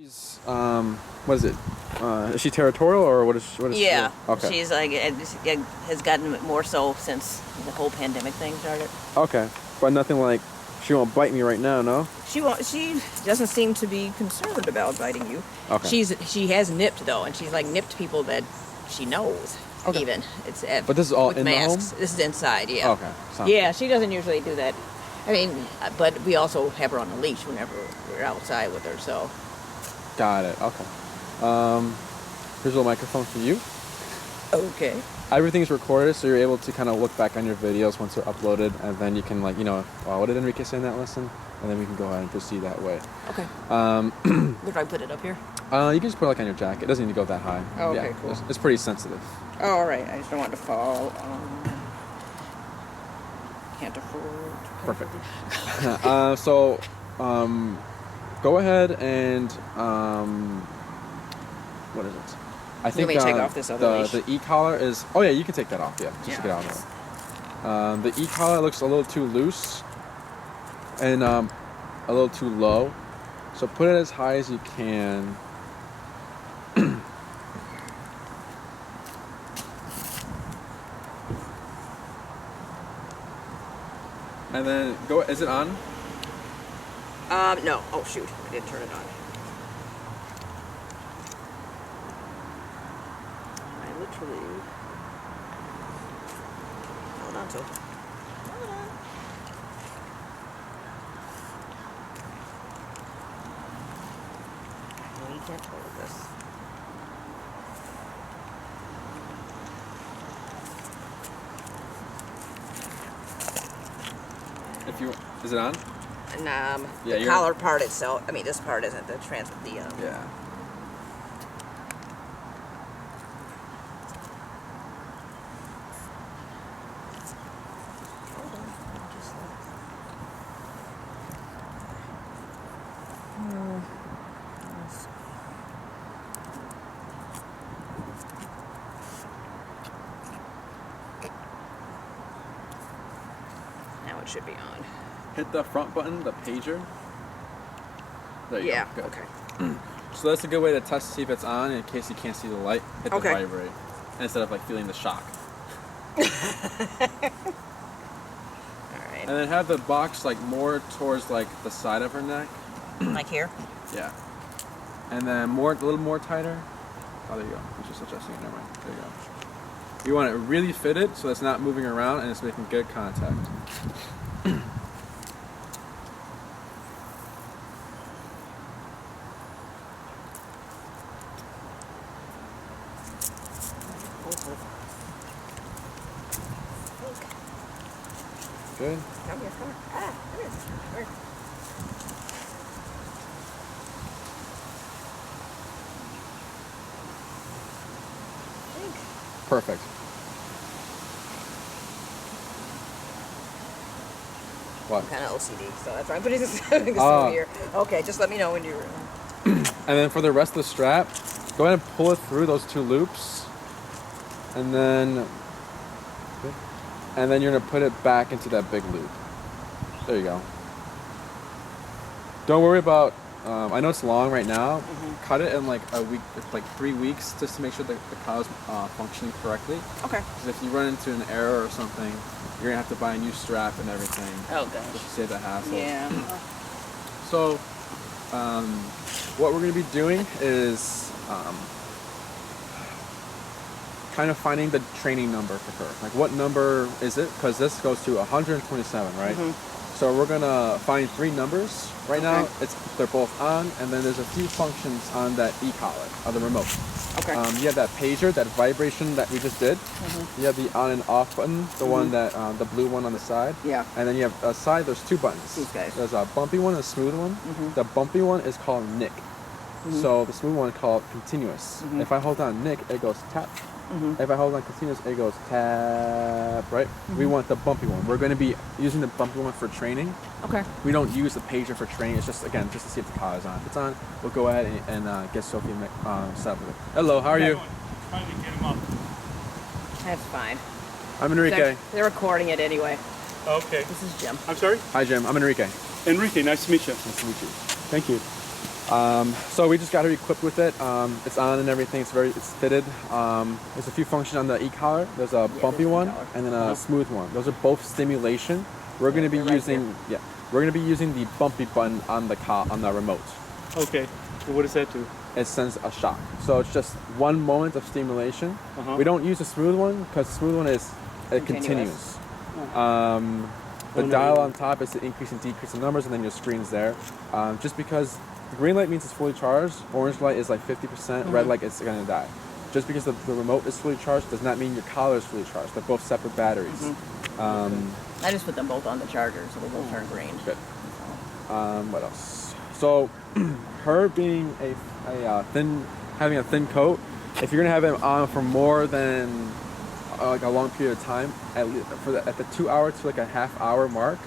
She's what is it? Is she territorial or what is? Yeah. She? Okay. She's like has gotten more so since the whole pandemic thing started. Okay, but nothing like she won't bite me right now, no? She won't. She doesn't seem to be concerned about biting you. Okay. She has nipped though, and she's like nipped people that she knows. Okay. Even it's but this is all with in masks. the home? This is inside. Yeah. Okay. Sounds Yeah, she doesn't usually do that. I mean, but we also have her on a leash whenever we're outside with her. So. Got it. Okay. Here's a little microphone for you. Okay. Everything's recorded, so you're able to kind of look back on your videos once they're uploaded, and then you can what did Enrique say in that lesson? And then we can go ahead and proceed that way. Okay. Where do I put it up here? You can just put it like on your jacket. It doesn't need to go that high. Oh, okay, yeah, cool. It's pretty sensitive. Oh, all right. I just don't want it to fall. Can't afford. Perfect. Go ahead and what is it? I think let me take off this other leash. The e-collar is. Oh yeah, you can take that off. Yeah, just to get out of it. The e-collar looks a little too loose and a little too low, so put it as high as you can. And then go. Is it on? No. Oh shoot! I didn't turn it on. I literally hold on to it. Hold on. No, you can't hold this. Is it on? And yeah, the collar part itself. I mean, this part isn't the Yeah. Now it should be on. Hit the front button, the pager. There you go. Good. Okay. So that's a good way to test to see if it's on. In case you can't see the light, hit the Okay. vibrate instead of feeling the shock. All right. And then have the box more towards the side of her neck. Like here. Yeah. And then a little more tighter. Oh, there you go. It's just adjusting it. Never mind. There you go. You want it really fitted so it's not moving around and it's making good contact. Good. Come here. Come here. Perfect. What? I'm kind of OCD, so that's why I'm putting this over here. Okay, just let me know when you're. And then for the rest of the strap, go ahead and pull it through those two loops, and then you're gonna put it back into that big loop. There you go. Don't worry about. I know it's long right now. Mm-hmm. Cut it in a week, 3 weeks, just to make sure that the cow's functioning correctly. Okay. Because if you run into an error or something, you're gonna have to buy a new strap and everything. Oh gosh. Just to save the hassle. Yeah. So, what we're gonna be doing is kind of finding the training number for her. What number is it? Because this goes to 127, right? Mm-hmm. So we're gonna find 3 numbers. Right now, they're both on, and then there's a few functions on that e-collar, of the remote. Okay. You have that pager, that vibration that we just did. Mm-hmm. You have the on and off button, the one that, the blue one on the side. Yeah. And then you have side, there's 2 buttons. These guys. There's a bumpy one and a smooth one. Mm-hmm. The bumpy one is called Nick. Mm-hmm. So the smooth one is called continuous. Mm-hmm. If I hold down Nick, it goes tap. Mm-hmm. If I hold on continuous, it goes tap, right? Mm-hmm. We want the bumpy one. We're going to be using the bumpy one for training. Okay. We don't use the pager for training. It's just to see if the collar is on. If it's on, we'll go ahead and get Sophie set up with it. Hello, how are you? Trying to get him up. That's fine. I'm Enrique. They're recording it anyway. Okay. This is Jim. I'm sorry? Hi, Jim. I'm Enrique. Enrique, nice to meet you. Nice to meet you. Thank you. So we just got her equipped with it. It's on and everything. It's fitted. There's a few functions on the e-collar. There's a bumpy there's one e-collar. and then a smooth one. Those are both stimulation. We're going to be they're right using we're going to be using the bumpy button on the remote. Okay. Well, what does that do? It sends a shock. So it's just 1 moment of stimulation. Uh-huh. We don't use the smooth one because the smooth one is it Continuous. continues. The dial on top is to increase and decrease the numbers, and then your screen's there. Just because the green light means it's fully charged, orange light is like 50%, red light is going to die. Just because the remote is fully charged does not mean your collar is fully charged. They're both separate batteries. I just put them both on the charger, so they both turn green. Good. What else? So, her being having a thin coat, if you're gonna have it on for more than like a long period of time, at the 2 hour to like a half hour mark,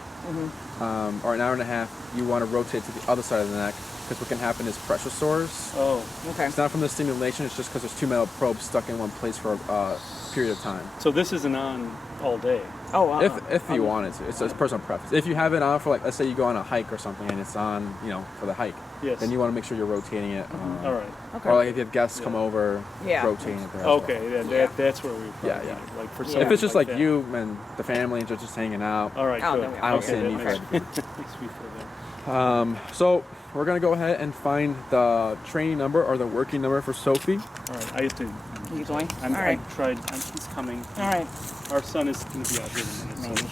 or an hour and a half, you want to rotate to the other side of the neck because what can happen is pressure sores. Oh. Okay. It's not from the stimulation; it's just because there's 2 metal probes stuck in one place for a period of time. So this isn't on all day. Oh, wow. If you wanted to, it's personal preference. If you have it on for like, let's say you go on a hike or something, and it's on, for the hike, Yes. then you want to make sure you're rotating it. All right. Okay. Or like if you have guests come over, Yeah. rotating it there. as well. Okay. Yeah. That's where we. Yeah, yeah. Like for Yeah. something If it's just like that. you and the family and just hanging out, All right. Oh, Good. then we- I don't Okay, see a that need for makes- it. makes me feel better. So we're gonna go ahead and find the training number or the working number for Sophie. All right. I have to. You going? All All right. I tried. He's coming. All right. Our son is going to be out here in a minute. Maybe.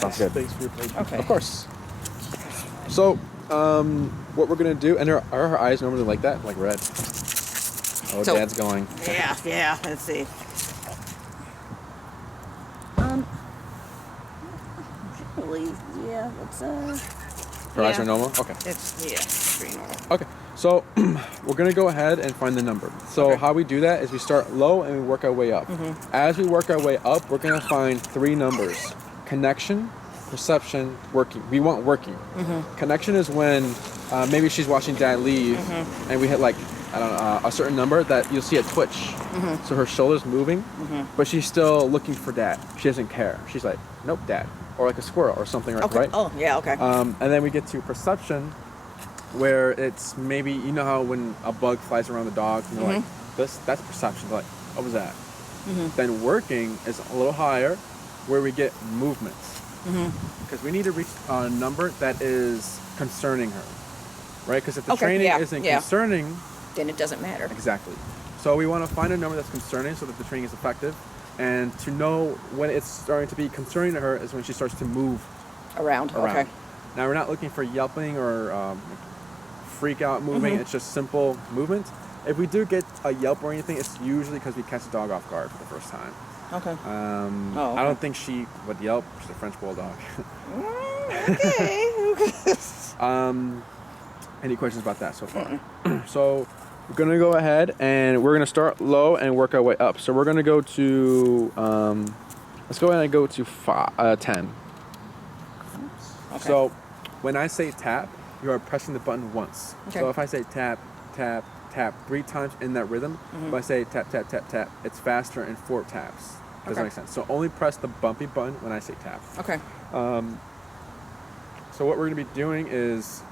Sounds good. Thanks for your patience. Okay. Of course. So, what we're gonna do, and are her eyes normally like that, like red? Oh, So- Dad's going. Yeah. Let's see. Really? Yeah. Let's Her eyes Yeah. are normal. Okay. It's green normal. Okay, so we're gonna go ahead and find the number. So Okay. how we do that is we start low and we work our way up. As we work our way up, we're gonna find 3 numbers: connection, perception, working. We want working. Connection is when maybe she's watching Dad leave, and we hit like a certain number that you'll see a twitch. So her shoulder's moving, but she's still looking for Dad. She doesn't care. She's like, nope, Dad, or like a squirrel or something, Okay. right? Oh, yeah. Okay. And then we get to perception, where it's maybe, how when a bug flies around the dog, and they're like, that's perception. They're like, what was that? Then working is a little higher, where we get movements. Because we need to reach a number that is concerning her, right? Because if the Okay, training yeah, isn't yeah. concerning, Then it doesn't matter. exactly. So we want to find a number that's concerning so that the training is effective. And to know when it's starting to be concerning to her is when she starts to move Around. around. Okay. Now we're not looking for yelping or freak out moving. It's just simple movement. If we do get a yelp or anything, it's usually because we catch the dog off guard for the first time. Okay. I don't think she would yelp. She's a French bulldog. Okay. Any questions about that so far? So we're gonna go ahead and we're gonna start low and work our way up. So we're gonna go to let's go ahead and go to 10. Okay. So when I say tap, you are pressing the button once. Okay. So if I say tap, tap, tap 3 times in that rhythm, if I say tap, tap, tap, tap, it's faster in 4 taps. Does that Okay. make sense? So only press the bumpy button when I say tap. Okay. So what we're going to be doing is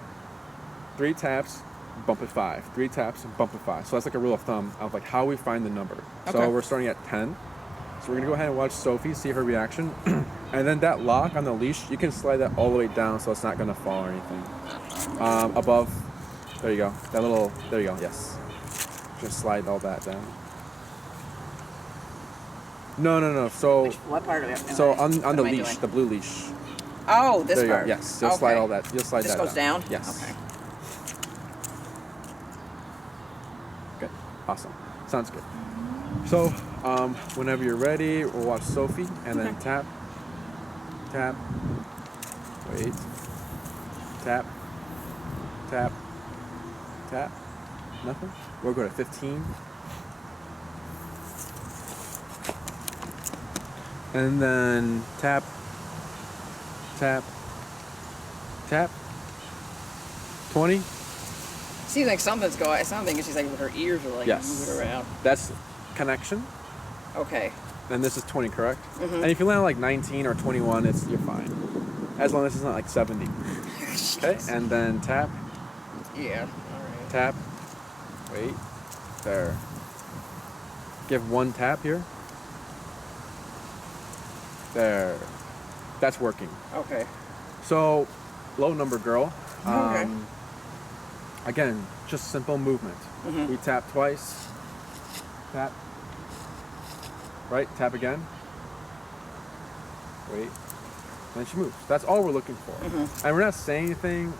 3 taps, bump it 5. 3 taps, bump it 5. So that's like a rule of thumb of like how we find the number. Okay. So we're starting at 10. So we're going to go ahead and watch Sophie, see her reaction. And then that lock on the leash, you can slide that all the way down so it's not going to fall or anything. Above, there you go. There you go, yes. Just slide all that down. No. So What part of it? on What the am I leash, doing? the blue leash. Oh, this There you part. go. Yes. You'll slide Okay. all that. You'll slide This that goes down? Yes. Okay. Good. Awesome. Sounds good. So, whenever you're ready, we'll watch Sophie and then tap, tap, wait, tap, tap, tap. Nothing. We'll go to 15. And then tap, tap, tap. 20. Seems like something's going. It's not thinking she's like her ears are like Yes. moving around. That's connection. Okay. And this is 20, correct? And if you land on like 19 or 21, you're fine. As long as it's not like 70. Okay, and then tap, Yeah. All right. tap. Wait. There. Give one tap here. There. That's working. Okay. So, low number girl. Okay. Again, just simple movement. We tap twice. Tap. Right, tap again. Wait. Then she moves. That's all we're looking for. And we're not saying anything.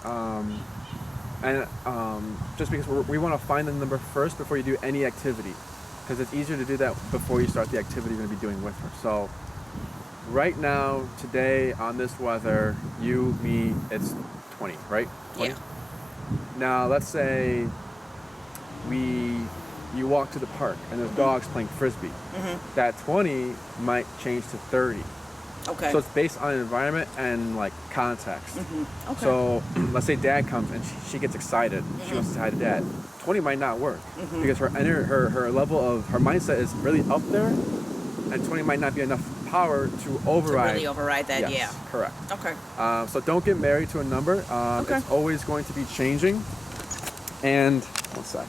Just because we want to find the number first before you do any activity. Because it's easier to do that before you start the activity you're going to be doing with her. So, right now, today, on this weather, you, me, it's 20, right? 20? Yeah. Now, let's say you walk to the park and there's dogs playing frisbee. That 20 might change to 30. Okay. So it's based on environment and like context. Okay. So let's say dad comes and she gets excited. She wants to say hi to dad. 20 might not work because her level of her mindset is really up there, and 20 might not be enough power to override. To really override that, Yes, correct. Okay. So don't get married to a number. Okay. It's always going to be changing. And one sec.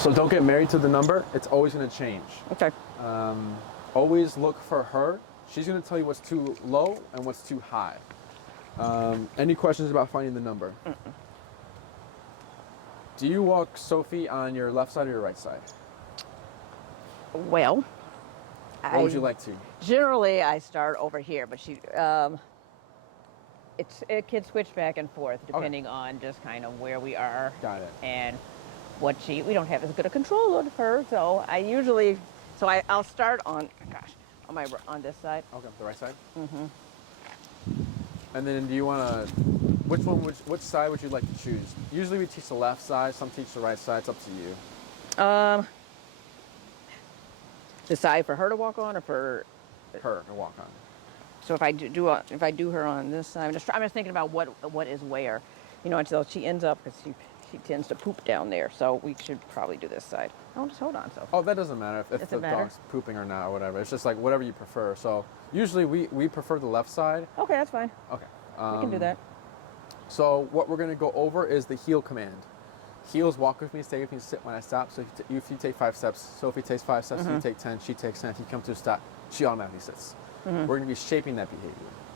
So don't get married to the number. It's always going to change. Okay. Always look for her. She's going to tell you what's too low and what's too high. Any questions about finding the number? Do you walk Sophie on your left side or your right side? Well, What would you like to? Generally, I start over here, but it can switch back and forth depending on just kind of where we are. Got it. And we don't have as good a control of her, so I'll start on on this side. Okay, the right side. And then do you want to? Which side would you like to choose? Usually we teach the left side. Some teach the right side. It's up to you. The side for her to walk on, or for Her to walk on. So if I do her on this side, I'm just thinking about what is where, until she ends up, because she tends to poop down there. So we should probably do this side. Oh, just hold on, Sophie. Oh, that doesn't matter if the Doesn't matter? dog's pooping or not or whatever. It's just like whatever you prefer. So usually we prefer the left side. Okay, that's fine. Okay. We can do that. So what we're going to go over is the heel command. Heels, walk with me, stay with me, sit when I stop. So if you take 5 steps, Sophie takes 5 steps, you take 10, she takes 10. If you come to a stop, she automatically sits. We're going to be shaping that behavior.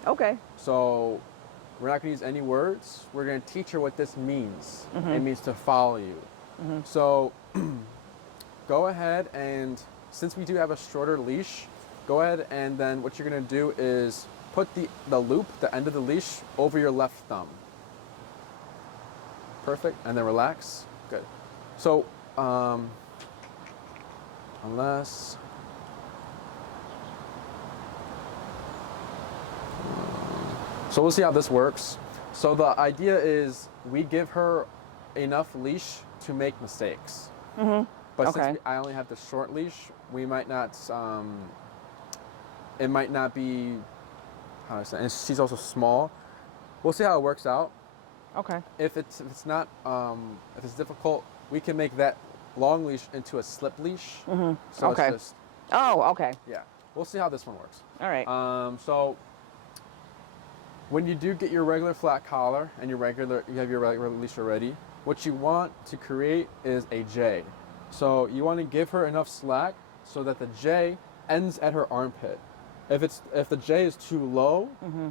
Okay. So we're not going to use any words. We're going to teach her what this means. It means to follow you. So go ahead, and since we do have a shorter leash, go ahead and then what you're going to do is put the loop, the end of the leash, over your left thumb. Perfect. And then relax. Good. So unless... So we'll see how this works. So the idea is we give her enough leash to make mistakes. But since I only have the short leash, we might not, it might not be, how do I say, and she's also small. We'll see how it works out. Okay. If it's not, if it's difficult, we can make that long leash into a slip leash. So Okay. it's just, Oh, okay. yeah. We'll see how this one works. All right. So when you do get your regular flat collar and you have your regular leash already, what you want to create is a J. So you want to give her enough slack so that the J ends at her armpit. If the J is too low,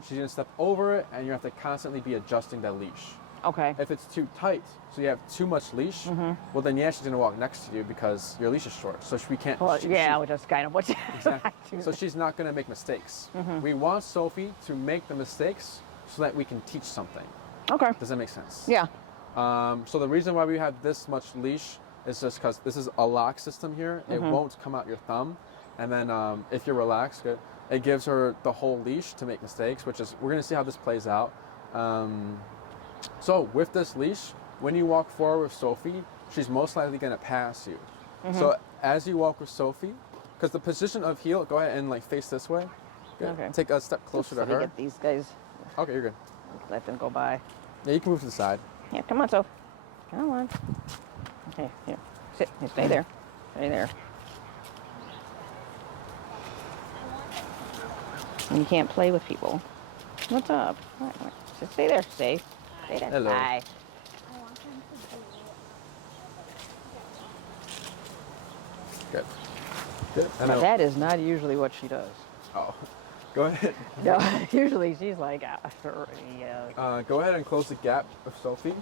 she's gonna step over it, and you have to constantly be adjusting that leash. Okay. If it's too tight, so you have too much leash, well then she's gonna walk next to you because your leash is short. So we can't. Well, which is kind of what. Exactly. So she's not gonna make mistakes. We want Sophie to make the mistakes so that we can teach something. Okay. Does that make sense? Yeah. So the reason why we have this much leash is just because this is a lock system here. It won't come out your thumb. And then if you're relaxed, good, it gives her the whole leash to make mistakes, which is, we're going to see how this plays out. So with this leash, when you walk forward with Sophie, she's most likely going to pass you. So as you walk with Sophie, because the position of heel, go ahead and like face this way. Good. Okay. Take a step closer to her. Get these guys, Okay, you're good. let them go by. Yeah, you can move to the side. Yeah, come on, Soph. Come on. Okay, here. Sit. Here, stay there. Stay there. And you can't play with people. What's up? All right, all right. Just stay there. Stay. Say that. Hello. Hi. I want them to do Good. Good. And Now, then, that is not usually what she does. oh, go ahead. No, usually she's like, yeah. Go ahead and close the gap with Sophie.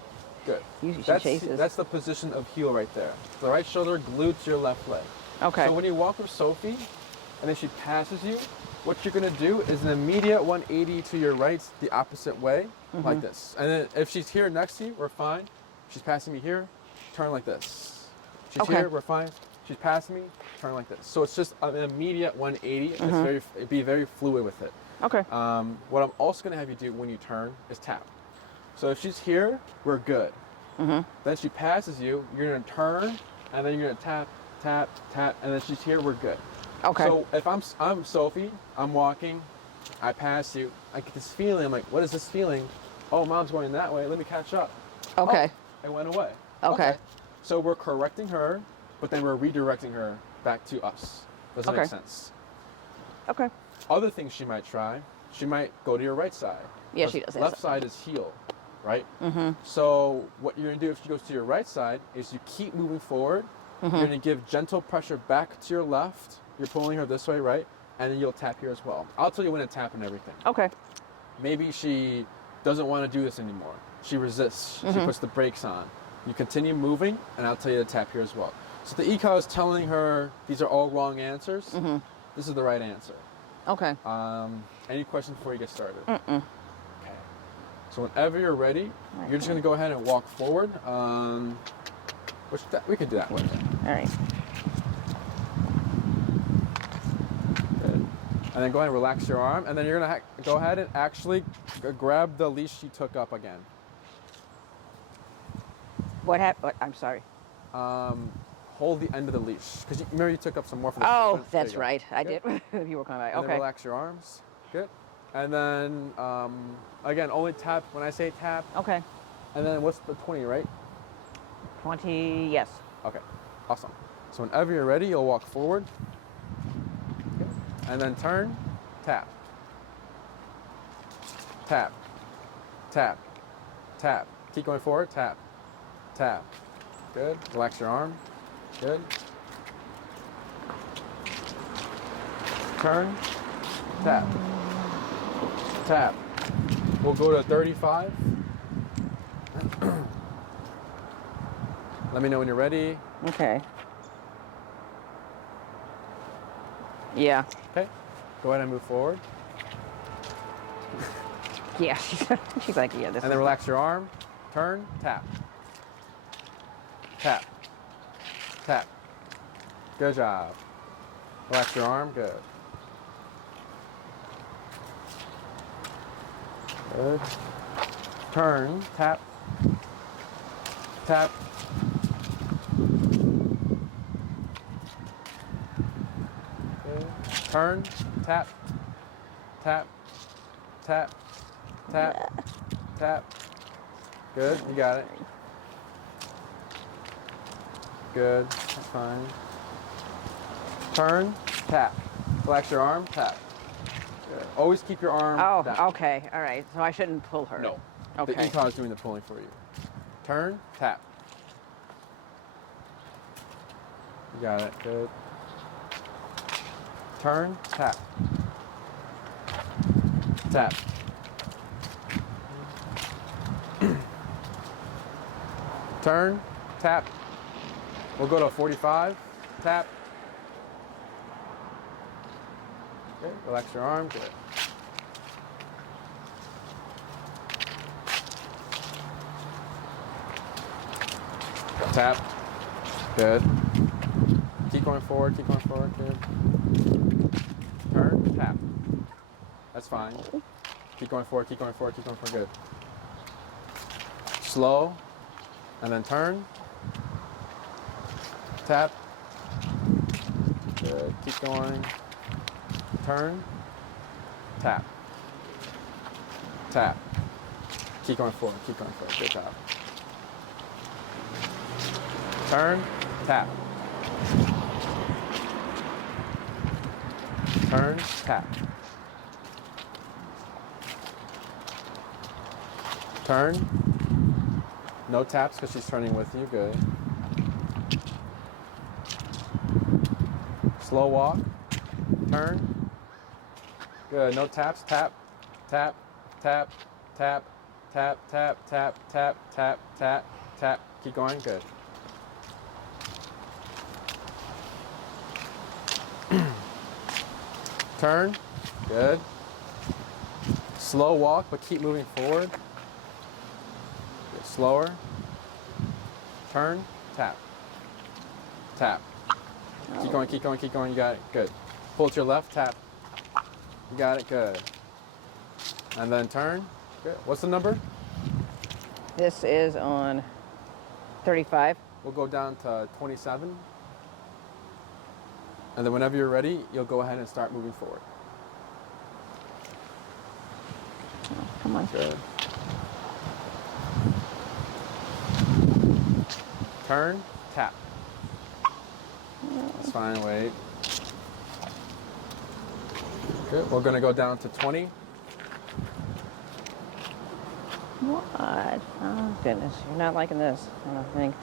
Good. Usually she That's, chases. that's the position of heel right there. The right shoulder glued to your left leg. Okay. So when you walk with Sophie, and then she passes you, what you're gonna do is an immediate 180 to your right, the opposite way, like this. And then if she's here next to you, we're fine. She's passing me here, turn like this. She's Okay. here, we're fine. She's passing me, turn like this. So it's just an immediate 180. Be very fluid with it. Okay. What I'm also gonna have you do when you turn is tap. So if she's here, we're good. Then she passes you, you're gonna turn, and then you're gonna tap, tap, tap, and then she's here, we're good. Okay. So if I'm Sophie, I'm walking, I pass you, I get this feeling, I'm like, what is this feeling? Oh, mom's going that way, let me catch up. Okay. Oh, it went away. Okay. So we're correcting her, but then we're redirecting her back to us. Does that Okay. make sense? Okay. Other things she might try, she might go to your right side. Yeah, she does. Left side is heel, right? So what you're gonna do if she goes to your right side is you keep moving forward. You're gonna give gentle pressure back to your left. You're pulling her this way, right? And then you'll tap here as well. I'll tell you when to tap and everything. Okay. Maybe she doesn't want to do this anymore. She resists. She puts the brakes on. You continue moving, and I'll tell you to tap here as well. So the eco is telling her these are all wrong answers. This is the right answer. Okay. Any questions before you get started? Okay. So whenever you're ready, you're just going to go ahead and walk forward. We could do that way. All right. Good. And then go ahead and relax your arm, and then you're going to go ahead and actually grab the leash you took up again. What happened? I'm sorry. Hold the end of the leash, because remember you took up some more for the Oh, there that's you go. right. I Good. did. You were coming back. And then Okay. relax your arms. Good. And then, again, only tap when I say tap. Okay. And then what's the 20, right? 20. Yes. Okay. Awesome. So whenever you're ready, you'll walk forward. Good. And then turn, tap. Tap. Tap. Tap. Keep going forward, tap. Tap. Good. Relax your arm. Good. Turn. Tap. Tap. We'll go to 35. Let me know when you're ready. Okay. Yeah. Okay. Go ahead and move forward. Yeah. She's like, yeah. This. And then relax your arm. Turn. Tap. Tap. Tap. Good job. Relax your arm. Good. Good. Turn. Tap. Tap. Good. Turn. Tap. Tap. Tap. Tap. Tap. Good. You got it. Good. That's fine. Turn. Tap. Relax your arm. Tap. Good. Always keep your arm Oh. down. Okay. All right. So I shouldn't pull her. No. Okay. The ECOG is doing the pulling for you. Turn. Tap. You got it. Good. Turn. Tap. Tap. Turn. Tap. We'll go to 45. Tap. Okay. Relax your arm. Good. Tap. Good. Keep going forward. Keep going forward. Good. Turn. Tap. That's fine. Keep going forward. Keep going forward. Keep going forward. Good. Slow. And then turn. Tap. Good. Keep going. Turn. Tap. Tap. Keep going forward. Keep going forward. Good job. Turn. Tap. Turn. Tap. Turn. No taps because she's turning with you. Good. Slow walk. Turn. Good. No taps. Tap. Tap. Tap. Tap. Tap. Tap. Tap. Tap. Tap. Tap. Tap. Keep going. Good. Turn. Good. Slow walk, but keep moving forward. Good. Slower. Turn. Tap. Tap. Keep going, keep going, keep going. You got it. Good. Pull to your left. Tap. You got it. Good. And then turn. Good. What's the number? This is on 35. We'll go down to 27. And then whenever you're ready, you'll go ahead and start moving forward. Oh, come on. Good. Turn, tap. That's fine, wait. Good. We're gonna go down to 20. What? Oh, goodness. You're not liking this, I don't think.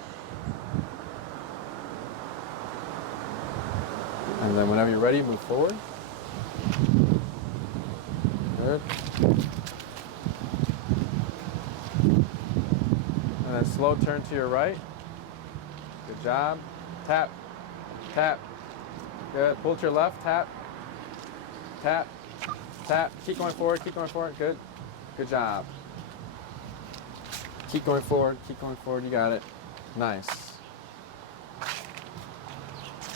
And then whenever you're ready, move forward. Good. And then slow turn to your right. Good job. Tap. Tap. Good. Pull to your left. Tap. Tap. Tap. Keep going forward. Keep going forward. Good. Good job. Keep going forward. Keep going forward. You got it. Nice.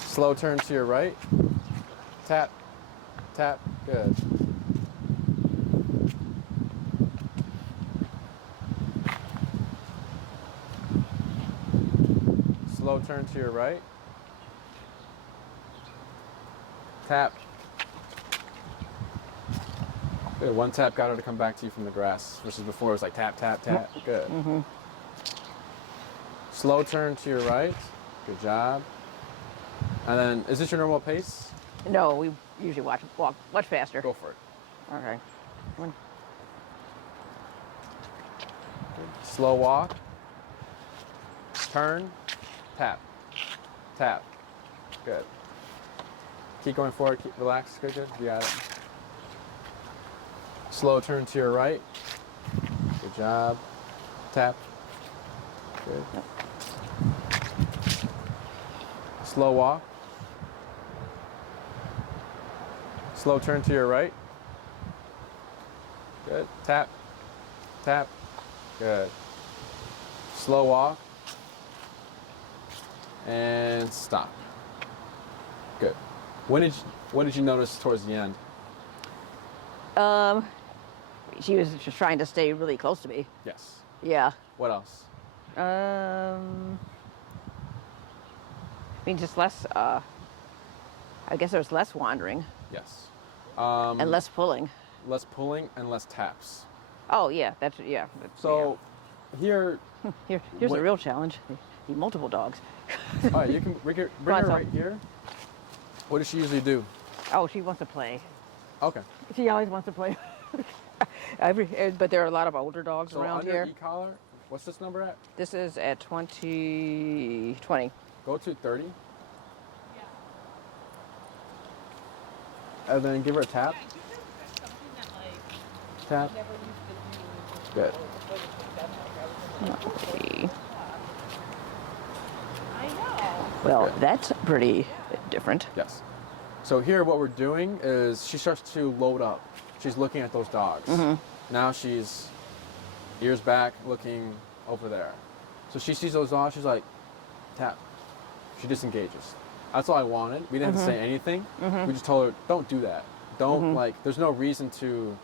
Slow turn to your right. Tap. Tap. Good. Slow turn to your right. Tap. Good. One tap got her to come back to you from the grass, versus before it was like tap, tap, tap. Good. Mm-hmm. Slow turn to your right. Good job. And then, is this your normal pace? No, we usually walk much faster. Go for it. Okay. One. Slow walk. Turn. Tap. Tap. Good. Keep going forward. Keep relaxed. Good, good. You got it. Slow turn to your right. Good job. Tap. Good. Slow walk. Slow turn to your right. Good. Tap. Tap. Good. Slow walk. And stop. Good. What did you notice towards the end? She was just trying to stay really close to me. Yes. Yeah. What else? I mean, just less. I guess there's less wandering Yes. and less pulling. Less pulling and less taps. Oh yeah, that's. So here, here's what- the real challenge: the multiple dogs. all right, you can bring her on, right Tom. here. What does she usually do? Oh, she wants to play. Okay. She always wants to play. But there are a lot of older dogs So around under here. e-collar, what's this number at? This is at 20. Go to 30. And then give her a tap. Tap. Good. Okay. Well, that's pretty different. Yes. So here what we're doing is she starts to load up. She's looking at those dogs. Now she's ears back looking over there. So she sees those dogs, she's like, tap. She disengages. That's all I wanted. We didn't have to say anything. We just told her, don't do that. Don't like, there's no reason to,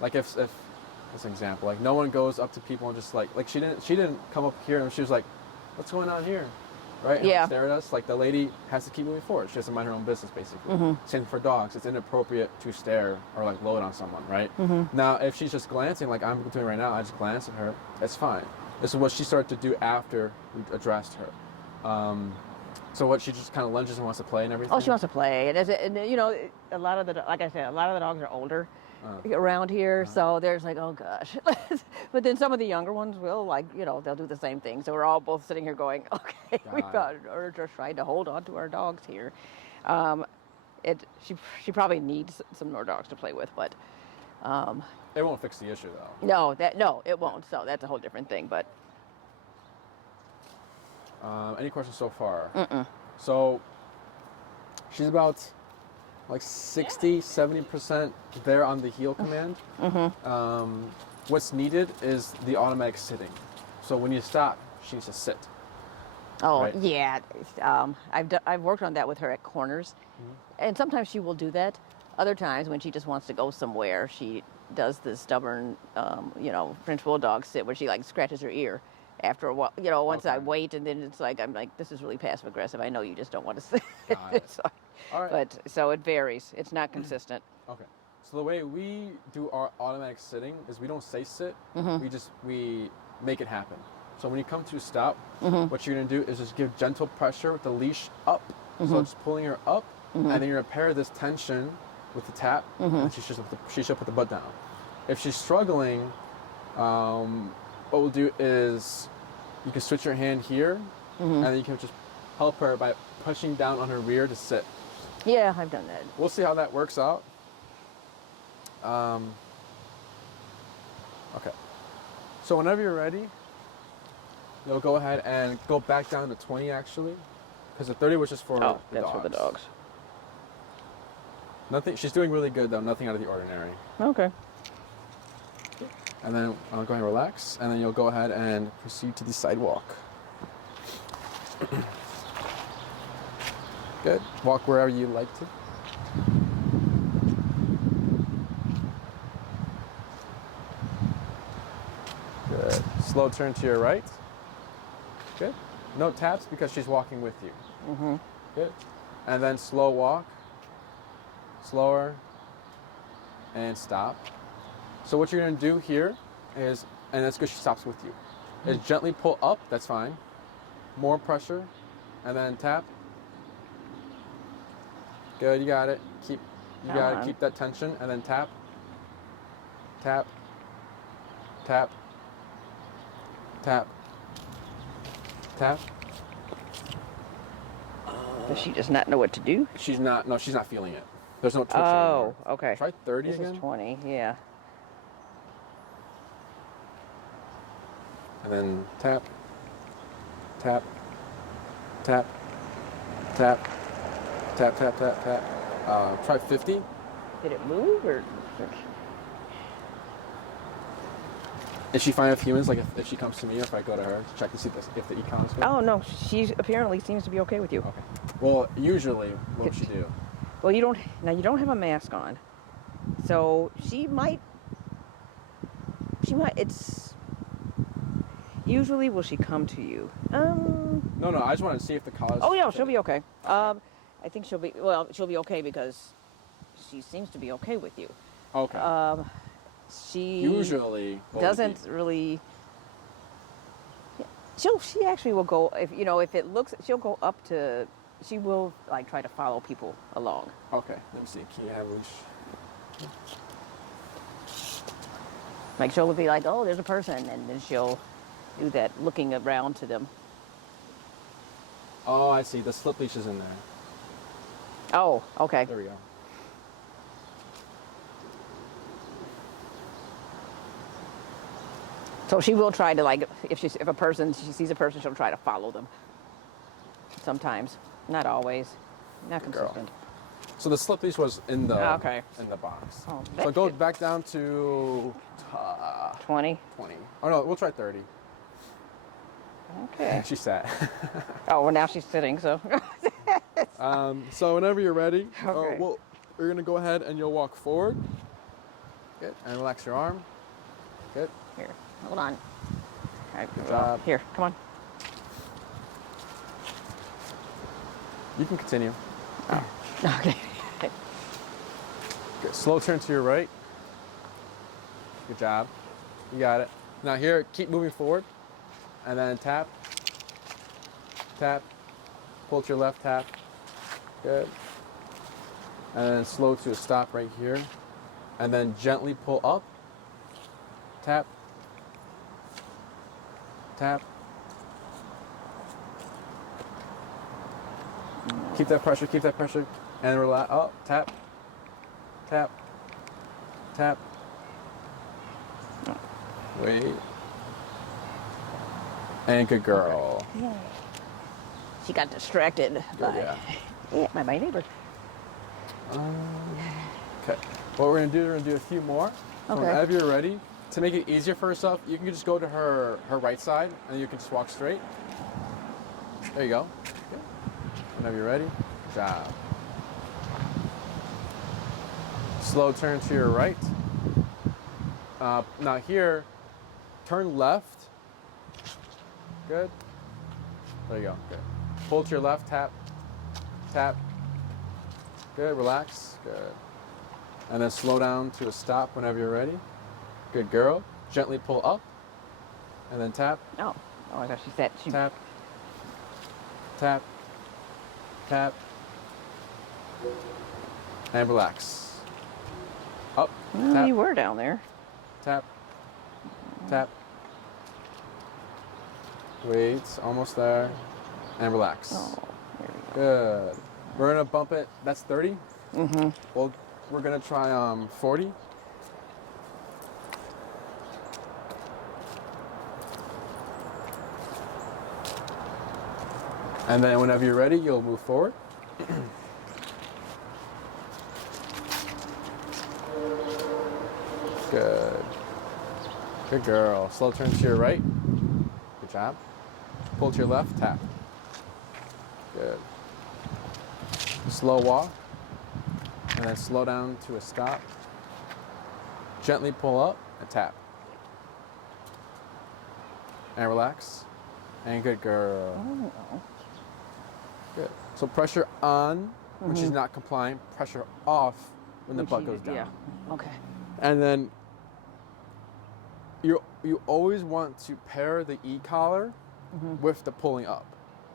like if as an example, like no one goes up to people and just like she didn't come up here and she was like, what's going on here? Right? And Yeah. stare at us. Like the lady has to keep moving forward. She has to mind her own business, basically. Same for dogs. It's inappropriate to stare or like load on someone, right? Now, if she's just glancing, like I'm doing right now, I just glance at her. It's fine. This is what she started to do after we addressed her. So what? She just kind of lunges and wants to play and everything. Oh, she wants to play, and a lot of the like I said, a lot of the dogs are older, around here, so there's like, oh gosh. But then some of the younger ones will, like, they'll do the same thing. So we're all both sitting here going, okay, we're just trying to hold on to our dogs here. She probably needs some more dogs to play with, but It won't fix the issue though. no, it won't. So that's a whole different thing. But Any questions so far? So she's about like 60, 70% there on the heel command. What's needed is the automatic sitting. So when you stop, she needs to sit. oh Right. yeah, I've worked on that with her at corners, and sometimes she will do that. Other times when she just wants to go somewhere, she does the stubborn, French bulldog sit where she like scratches her ear. After a while, once I Okay. wait, and then it's like I'm like, this is really passive aggressive. I know you just don't want to sit. Got it. So, All right. but so it varies. It's not consistent. Okay. So the way we do our automatic sitting is we don't say sit. We make it happen. So when you come to stop, what you're going to do is just give gentle pressure with the leash up. So just pulling her up, and then you're going to pair this tension with the tap, and she should put the butt down. If she's struggling, what we'll do is you can switch your hand here, and then you can just help her by pushing down on her rear to sit. Yeah, I've done that. We'll see how that works out. Okay. So whenever you're ready, you'll go ahead and go back down to 20 actually, because the 30 was just for Oh, the that's for the dogs. Nothing. She's doing really good though. Nothing out of the ordinary. Okay. And then I'll go ahead and relax, and then you'll go ahead and proceed to the sidewalk. Good. Walk wherever you like to. Good. Slow turn to your right. Good. No taps because she's walking with you. Good. And then slow walk. Slower. And stop. So what you're going to do here is, and that's because she stops with you, is gently pull up, that's fine. More pressure, and then tap. Good, you got it. Keep that tension, and then tap. Tap. Tap. Tap. Tap. Does she just not know what to do? She's not feeling it. There's no twitch Oh, anymore. okay. Try 30 This again. is 20, yeah. And then tap, tap, tap, tap, tap, tap, tap, tap. Try 50. Did it move or? Is she fine with humans? Like if she comes to me, or if I go to her to check to see if the econ is good? Oh no, she apparently seems to be okay with you. Okay. Well, usually, what would she do? Well, you don't have a mask on, so she might. It's usually will she come to you? No, I just wanted to see if the collar's Oh yeah, fitting. she'll be okay. I think she'll be okay because she seems to be okay with you. Okay. She Usually what would doesn't be? really. She actually will go if it looks, she'll go up to. She will like try to follow people along. Okay. Let me see. Can you have leash? Like she'll be like, oh, there's a person, and then she'll do that, looking around to them. Oh, I see. The slip leash is in there. Oh, okay. There we go. So she will try to, like, if she sees a person, she'll try to follow them. Sometimes, not always, not consistent. So the slip leash was in the Okay. in the box. Oh, So that go should- back down to 20. 20. Oh no, we'll try 30. Okay. She sat. Oh, well now she's sitting, so. So whenever you're ready, Okay. we're gonna go ahead and you'll walk forward. Good. And relax your arm. Good. Here, hold on. All right, Good job. Here, come on. You can continue. Okay. Good. Slow turn to your right. Good job. You got it. Now here, keep moving forward. And then tap. Tap. Pull to your left, tap. Good. And then slow to a stop right here. And then gently pull up. Tap. Tap. Keep that pressure, keep that pressure. And relax. Up. Tap. Tap. Tap. Wait. And good girl. Yeah. She got distracted by my neighbor. Okay. What we're gonna do, we're gonna do a few more. So Okay. whenever you're ready, to make it easier for herself, you can just go to her right side and you can just walk straight. There you go. Okay. Whenever you're ready. Good job. Slow turn to your right. Now here, turn left. Good. There you go. Good. Pull to your left, tap, tap. Good, relax. Good. And then slow down to a stop whenever you're ready. Good girl. Gently pull up. And then tap, Oh my gosh, she said she. tap, tap, tap. And relax. Up, Well, tap, you were down there. tap, tap. Wait, almost there. And relax. Oh, there we go. Good. We're gonna bump it. That's 30. Mm-hmm. Well, we're gonna try 40. And then whenever you're ready, you'll move forward. Good. Good girl. Slow turn to your right. Good job. Pull to your left, tap. Good. Slow walk. And then slow down to a stop. Gently pull up and tap. And relax. And good girl. Oh. Good. So pressure on when she's not complying, pressure off when the butt goes down. Yeah. Okay. And then you always want to pair the e-collar with the pulling up.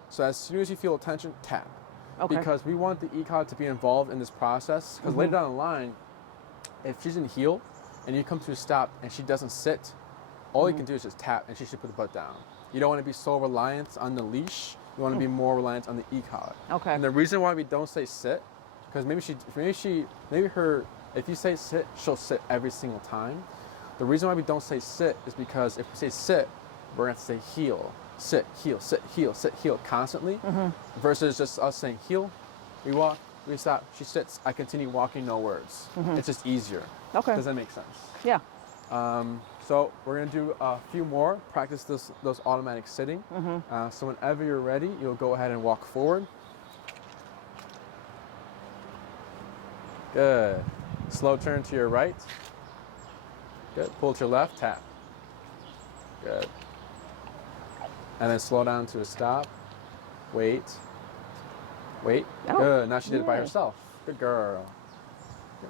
So as soon as you feel a tension, tap. Okay. Because we want the e-collar to be involved in this process. Because later down the line, if she's in heel and you come to a stop and she doesn't sit, all you can do is just tap and she should put the butt down. You don't want to be so reliant on the leash. You want to be more reliant on the e-collar. Okay. And the reason why we don't say sit, because if you say sit, she'll sit every single time. The reason why we don't say sit is because if we say sit, we're going to say heel, sit, heel, sit, heel constantly, versus just us saying heel, we walk, we stop, she sits, I continue walking, no words. It's just easier. Okay. Does that make sense? Yeah. So we're going to do a few more, practice those automatic sitting. So whenever you're ready, you'll go ahead and walk forward. Good. Slow turn to your right. Good. Pull to your left, tap. Good. And then slow down to a stop. Wait. Wait. Oh, Good. Now she did it by yay. herself. Good girl.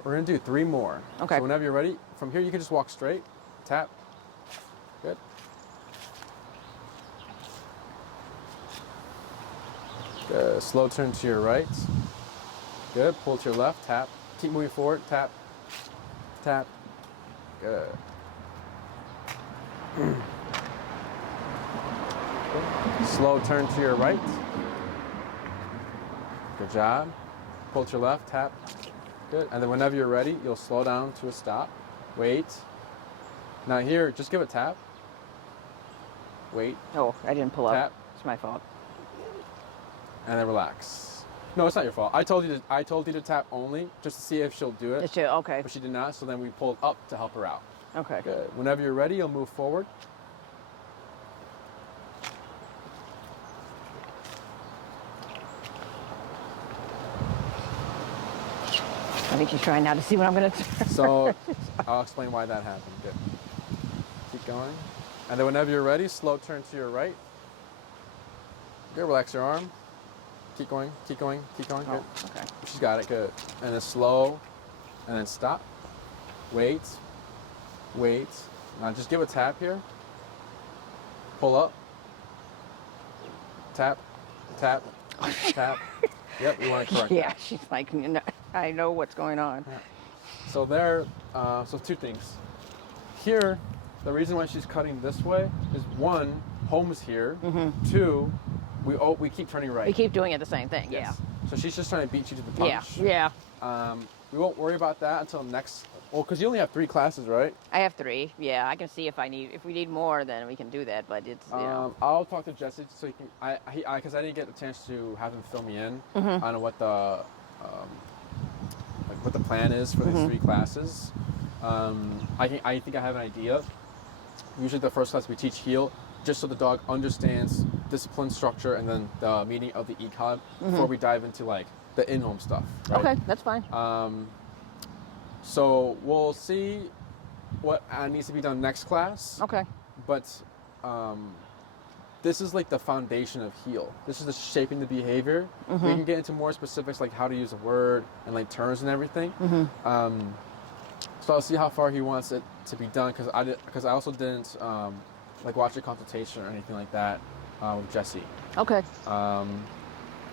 We're going to do 3 more. Okay. So whenever you're ready, from here you can just walk straight. Tap. Good. Good. Slow turn to your right. Good. Pull to your left. Tap. Keep moving forward. Tap. Tap. Good. Slow turn to your right. Good job. Pull to your left. Tap. Good. And then whenever you're ready, you'll slow down to a stop. Wait. Now here, just give a tap. Wait. Oh, I didn't pull up. Tap. It's my fault. And then relax. No, it's not your fault. I told you to tap only just to see if she'll do it. It's you. Okay. But she did not, so then we pulled up to help her out. Okay. Good. Whenever you're ready, you'll move forward. I think she's trying now to see what I'm going to do. So I'll explain why that happened. Good. Keep going. And then whenever you're ready, slow turn to your right. Good. Relax your arm. Keep going. Keep going. Keep going. Good. Oh, okay. She's got it. Good. And then slow. And then stop. Wait. Wait. Now just give a tap here. Pull up. Tap. Tap. Tap. Yep. You want to correct Yeah, that. she's like, I know what's going on. So there, So 2 things. Here, the reason why she's cutting this way is 1, home is here. 2, we keep turning right. We keep doing it the same thing. Yes. So she's just trying to beat you to the Yeah. punch. Yeah. We won't worry about that until next. Well, because you only have 3 classes, right? I have 3. Yeah, I can see if we need more, then we can do that. But it's I'll talk to Jesse so he can. Because I didn't get a chance to have him fill me in on what the plan is for these 3 classes. I think I have an idea. Usually, the first class we teach heel, just so the dog understands discipline structure and then the meaning of the ECOG before we dive into like the in-home stuff. Right? Okay, that's fine. So we'll see what needs to be done next class. Okay. But this is like the foundation of heel. This is the shaping the behavior. We can get into more specifics like how to use a word and like terms and everything. So I'll see how far he wants it to be done because I also didn't like watch a consultation or anything like that with Jesse. Okay.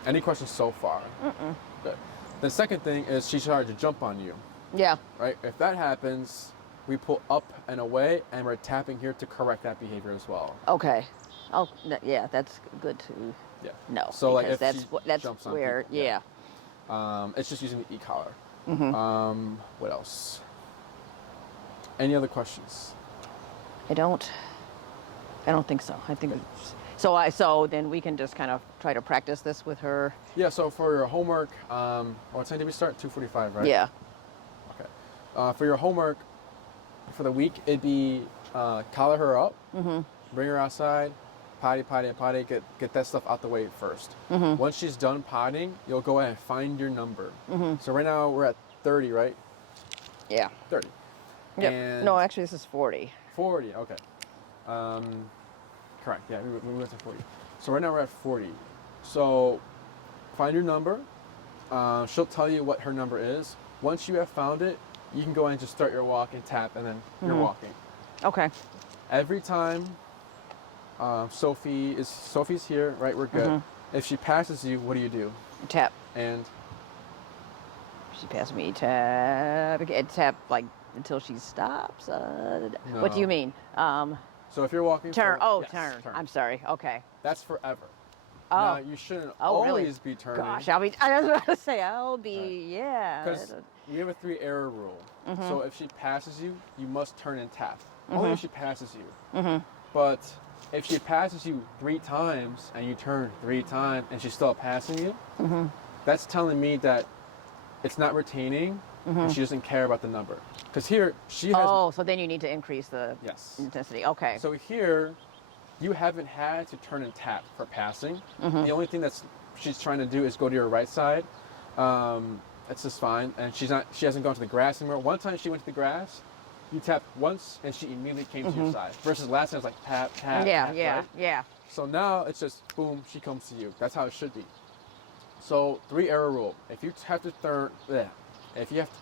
Any questions so far? Good. The second thing is she started to jump on you. Yeah. Right? If that happens, we pull up and away, and we're tapping here to correct that behavior as well. Okay. Oh, yeah, that's good to know. So like because if that's jumps on where people, it's just using the e-collar. What else? Any other questions? I don't think so. I think so then we can just kind of try to practice this with her. Yeah. So for your homework, what time did we start? 2:45, right? Yeah. Okay. For your homework for the week, it'd be collar her up, bring her outside, potty, get that stuff out the way first. Once she's done potting, you'll go ahead and find your number. So right now we're at 30, right? Yeah. 30. Yep. And No, actually, this is 40. 40, okay. Correct, yeah, we went to 40. So right now we're at 40. So find your number. She'll tell you what her number is. Once you have found it, you can go ahead and just start your walk and tap, and then you're walking. Okay. Every time Sophie's here, right, we're good. If she passes you, what do? Tap. And She passed me. Tap. Tap like until she stops. What do you mean? so if you're walking Turn. forward- Turn. yes, I'm sorry. Okay. That's forever. Oh. Now, you shouldn't Really? always be turning. Gosh, I was about to say I'll be Because we have a 3 error rule. So if she passes you, you must turn and tap. Only if she passes you. But if she passes you 3 times and you turn 3 times and she's still passing you, that's telling me that it's not retaining and she doesn't care about the number. Because here she has. Oh, so then you need to increase the intensity. Okay. So here, you haven't had to turn and tap for passing. The only thing she's trying to do is go to your right side. That's just fine, and she hasn't gone to the grass anymore. One time she went to the grass, you tapped once, and she immediately came to your side. Versus last time it was like tap, tap, tap, right? Yeah. So now it's just boom, she comes to you. That's how it should be. So 3 error rule. If you have to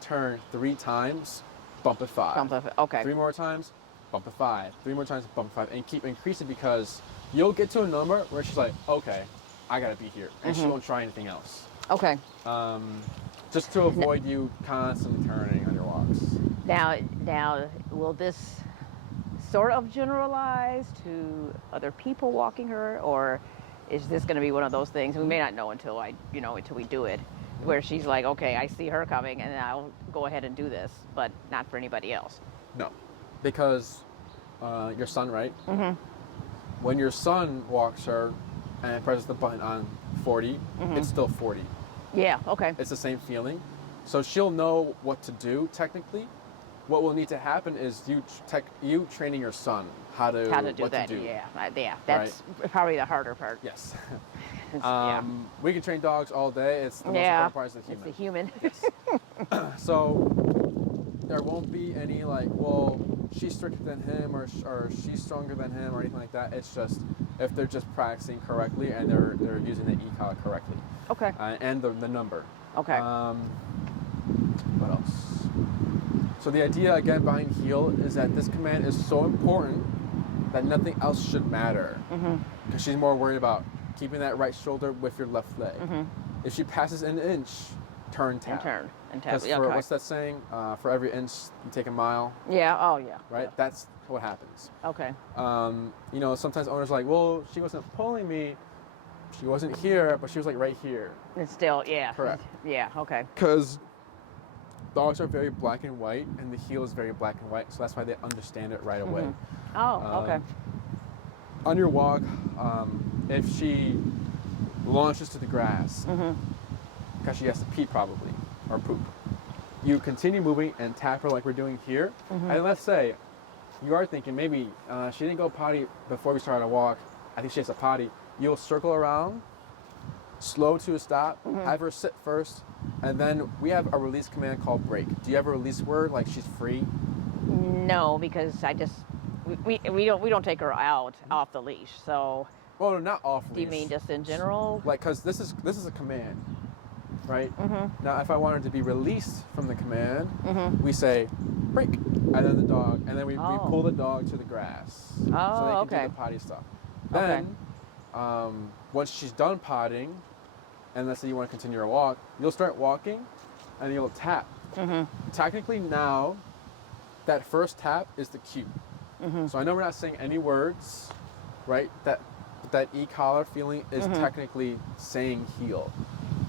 turn 3 times, bump it 5. Okay. 3 more times, bump it 5. 3 more times, bump it 5, and keep increasing because you'll get to a number where she's like, okay, I gotta be here, and she won't try anything else. Okay. Just to avoid you constantly turning on your walks. Now, will this sort of generalize to other people walking her, or is this going to be one of those things we may not know until we do it, where she's like, okay, I see her coming, and I'll go ahead and do this, but not for anybody else? No, because your son, right? When your son walks her and presses the button on 40, it's still 40. Yeah. Okay. It's the same feeling. So she'll know what to do technically. What will need to happen is you training your son how to do what that. To do. Yeah. That's probably the harder part. Yes. We can train dogs all day. It's the most important part is the human. It's the human. Yes. So there won't be any like, well, she's stricter than him or she's stronger than him or anything like that. It's just if they're just practicing correctly and they're using the e-collar correctly. Okay. And the number. Okay. What else? So the idea again behind heel is that this command is so important that nothing else should matter. Because she's more worried about keeping that right shoulder with your left leg. If she passes an inch, turn tap. And turn. And tap. Because for what's that saying? For every inch you take a mile, Yeah. Oh yeah. right? Yeah. That's what happens. Okay. You know, sometimes owners are like, well, she wasn't pulling me. She wasn't here, but she was like right here. It's still, yeah. Correct. Yeah. Okay. Because dogs are very black and white, and the heel is very black and white, so that's why they understand it right away. Oh. Okay. On your walk, if she launches to the grass, because she has to pee probably, or poop, you continue moving and tap her like we're doing here. And let's say you are thinking maybe she didn't go potty before we started our walk. I think she has a potty. You'll circle around, slow to a stop, have her sit first, and then we have a release command called break. Do you have a release word like she's free? No, because we don't take her out off the leash. So Oh, no, not off leash. do you mean just in general? Like, because this is a command, right? Now, if I wanted to be released from the command, we say break, and then the dog, and then we pull the dog to the grass, so they can do the potty stuff. Then, once she's done potting, and let's say you want to continue your walk, you'll start walking, and you'll tap. Technically, now that first tap is the cue. So I know we're not saying any words, right? That e-collar feeling is technically saying heel.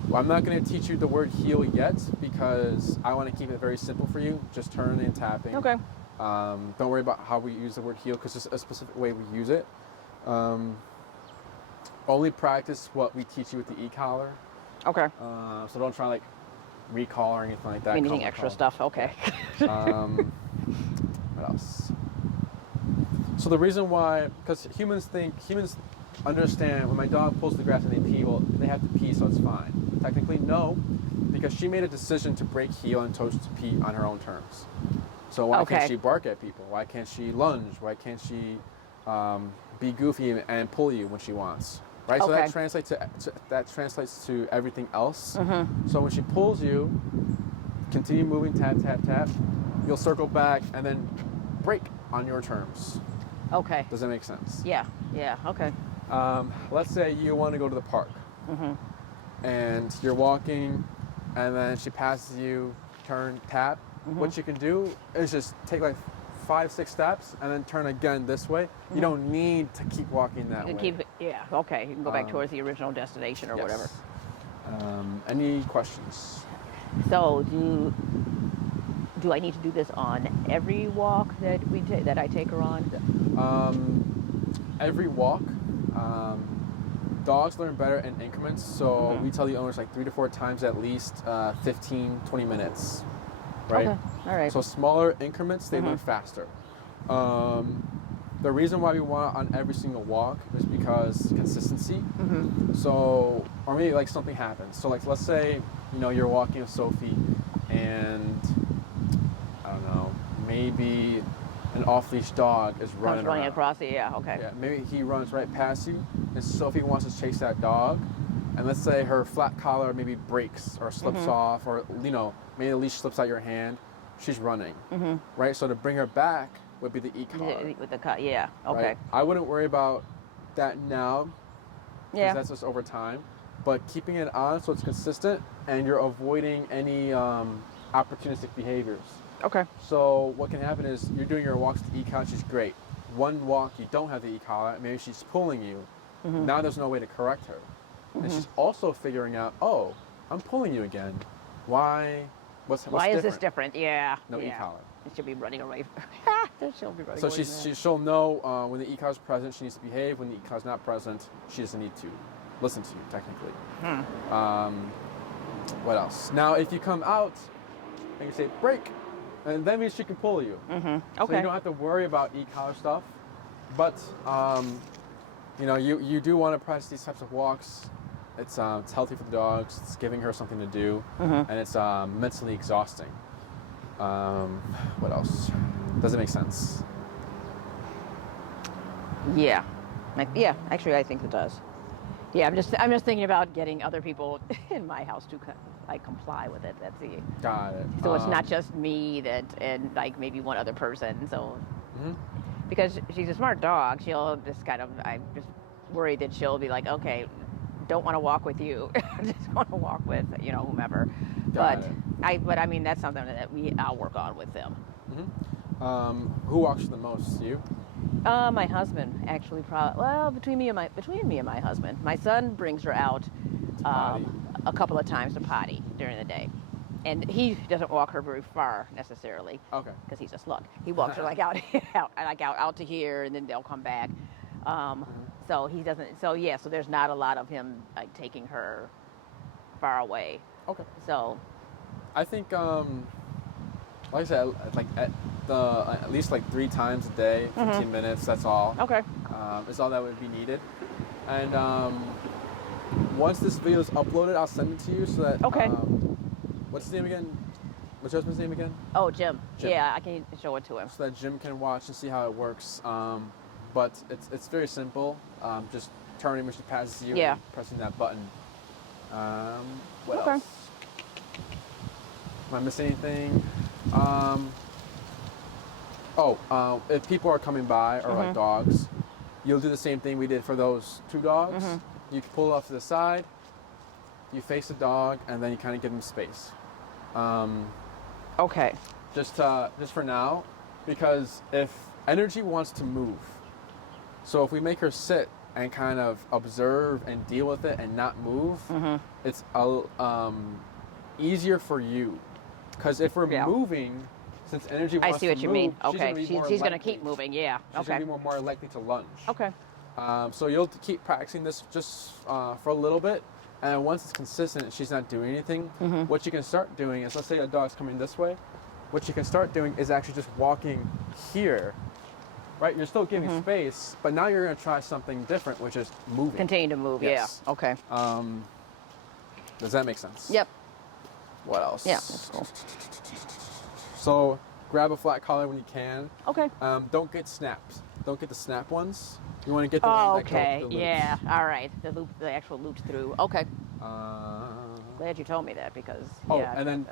Well, I'm not going to teach you the word heel yet because I want to keep it very simple for you. Just turning and tapping. Okay. Don't worry about how we use the word heel because it's a specific way we use it. Only practice what we teach you with the e-collar. Okay. So don't try like recall or anything like that. Anything extra stuff? Okay. What else? So the reason why, because humans understand when my dog pulls the grass and they pee, well, they have to pee, so it's fine. Technically, no, because she made a decision to break heel and chose to pee on her own terms. So why can't she bark at people? Why can't she lunge? Why can't she be goofy and pull you when she wants? Right. So that translates to everything else. So when she pulls you, continue moving, tap, tap, tap. You'll circle back and then break on your terms. Okay. Does that make sense? Yeah. Yeah. Okay. Let's say you want to go to the park, and you're walking, and then she passes you, turn, tap. What you can do is just take like 5-6 steps and then turn again this way. You don't need to keep walking that You can way. keep it. Yeah. Okay. You can go back towards the original destination or whatever. Any questions? So do I need to do this on every walk that that I take her on? Every walk. Dogs learn better in increments, so we tell the owners like 3 to 4 times at least, 15, 20 minutes, right? Okay. All right. So smaller increments, they learn faster. The reason why we want it on every single walk is because consistency. So, or maybe like something happens. So like, let's say, you know, you're walking with Sophie and I don't know, maybe an off-leash dog is running around. Across it, yeah, okay. Yeah, maybe he runs right past you, and Sophie wants to chase that dog, and let's say her flat collar maybe breaks or slips off, or you know, maybe the leash slips out your hand. She's running, right? So to bring her back would be the e-collar. With the cut, yeah, okay. Right? I wouldn't worry about that now, because Yeah. that's just over time. But keeping it on so it's consistent, and you're avoiding any opportunistic behaviors. Okay. So what can happen is you're doing your walks to e-collar, she's great. One walk you don't have the e-collar, maybe she's pulling you. Now there's no way to correct her. And she's also figuring out, oh, I'm pulling you again. Why? What's Why is different? this different? Yeah. No yeah. e-collar. She'll be running away. She'll be running So away. she'll know when the e-collar is present, she needs to behave. When the e-collar is not present, she doesn't need to listen to you, technically. What else? Now, if you come out and you say, break, and that means she can pull you. Okay. So you don't have to worry about e-collar stuff. But, you know, you do want to practice these types of walks. It's healthy for the dogs. It's giving her something to do. And it's mentally exhausting. What else? Does it make sense? Yeah. Yeah, actually, I think it does. Yeah, I'm just thinking about getting other people in my house to comply with it. That's the. Got it. So it's not just me and like maybe one other person. So because she's a smart dog, she'll just I'm just worried that she'll be like, okay, don't want to walk with you. I just want to walk with whomever. Got But it. But I mean, that's something that I'll work on with them. Who walks the most? You? My husband actually, between me and my husband. My son brings her out potty. a couple of times to potty during the day, and he doesn't walk her very far necessarily. Okay. Because he's a slug. He walks her like out to here, and then they'll come back. So he doesn't. So yeah. So there's not a lot of him like taking her far away. Okay. So I think, like I said, like at least like 3 times a day, 15 minutes. That's all. okay. Is all that would be needed. And once this video is uploaded, I'll send it to you so that. Okay. What's his name again? What's your husband's name again? Oh, Jim. Jim. Yeah, I can show it to him. So that Jim can watch and see how it works. But it's very simple. Just turning when she passes you Yeah. and pressing that button. What Okay. else? Am I missing anything? If people are coming by or like dogs, you'll do the same thing we did for those 2 dogs. You can pull it off to the side, you face the dog, and then you kind of give them space. Okay. Just for now, because if energy wants to move, so if we make her sit and kind of observe and deal with it and not move, it's easier for you. Because if we're moving, since energy wants to move, I see what you mean. she's Okay. gonna be She's more going to likely- keep moving. Yeah. She's Okay. going to be more likely to lunge. Okay. So you'll keep practicing this just for a little bit, and once it's consistent and she's not doing anything, what you can start doing is, let's say a dog's coming this way, what you can start doing is actually just walking here, right? You're still giving space, but now you're going to try something different, which is moving. Continue to move. Yes. Yeah. Okay. Does that make sense? Yep. What else? Yeah, that's cool. So grab a flat collar when you can. Okay. Don't get snaps. Don't get the snap ones. You want to get the Oh, ones that go okay. through the loops. Yeah. All right. The actual loops through. Okay. Glad you told me that because. Oh, yeah, and then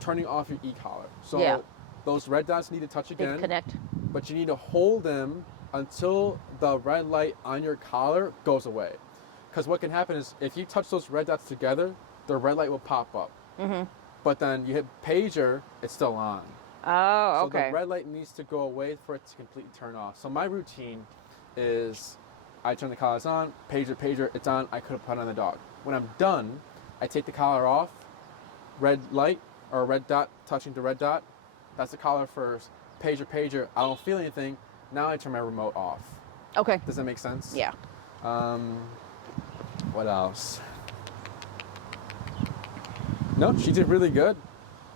turning off your e-collar. So Yeah. those red dots need to touch they again, connect. but you need to hold them until the red light on your collar goes away. Because what can happen is if you touch those red dots together, the red light will pop up. But then you hit pager, it's still on. Oh, So okay. the red light needs to go away for it to completely turn off. So my routine is I turn the collars on, pager, it's on, I could have put on the dog. When I'm done, I take the collar off, red light or red dot touching the red dot, that's the collar first, pager, I don't feel anything, now I turn my remote off. Okay. Does that make sense? Yeah. What else? No, she did really good.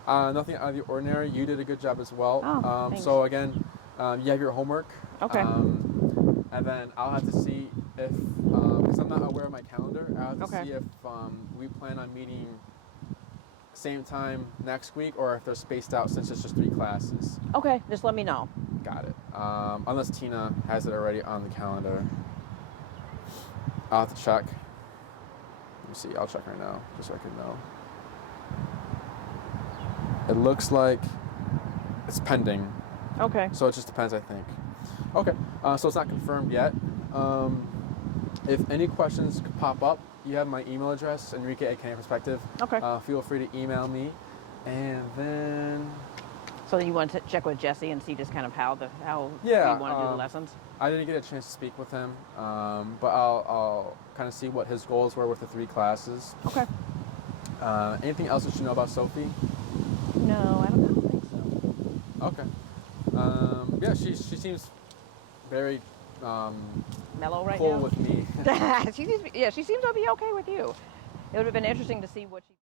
Nothing out of the ordinary. You did a good job as well. Oh, thanks. So again, you have your homework. Okay. And then I'll have to see if, because I'm not aware of my calendar, I'll have to Okay. see if we plan on meeting same time next week or if they're spaced out since it's just 3 classes. Okay. Just let me know. Got it. Unless Tina has it already on the calendar. I'll have to check. Let me see. I'll check right now just so I can know. It looks like it's pending, Okay. so it just depends, I think. Okay, so it's not confirmed yet. If any questions pop up, you have my email address, Enrique@CanadianPerspective. Okay. Feel free to email me, and then So then you want to check with Jesse and see just kind of how Yeah, you want to do the lessons. I didn't get a chance to speak with him, but I'll kind of see what his goals were with the 3 classes. Okay. Anything else that you know about Sophie? No, I don't think so. Okay. Yeah, she seems very Mellow right cool now. with me. she seems to be okay with you. It would have been interesting to see what she.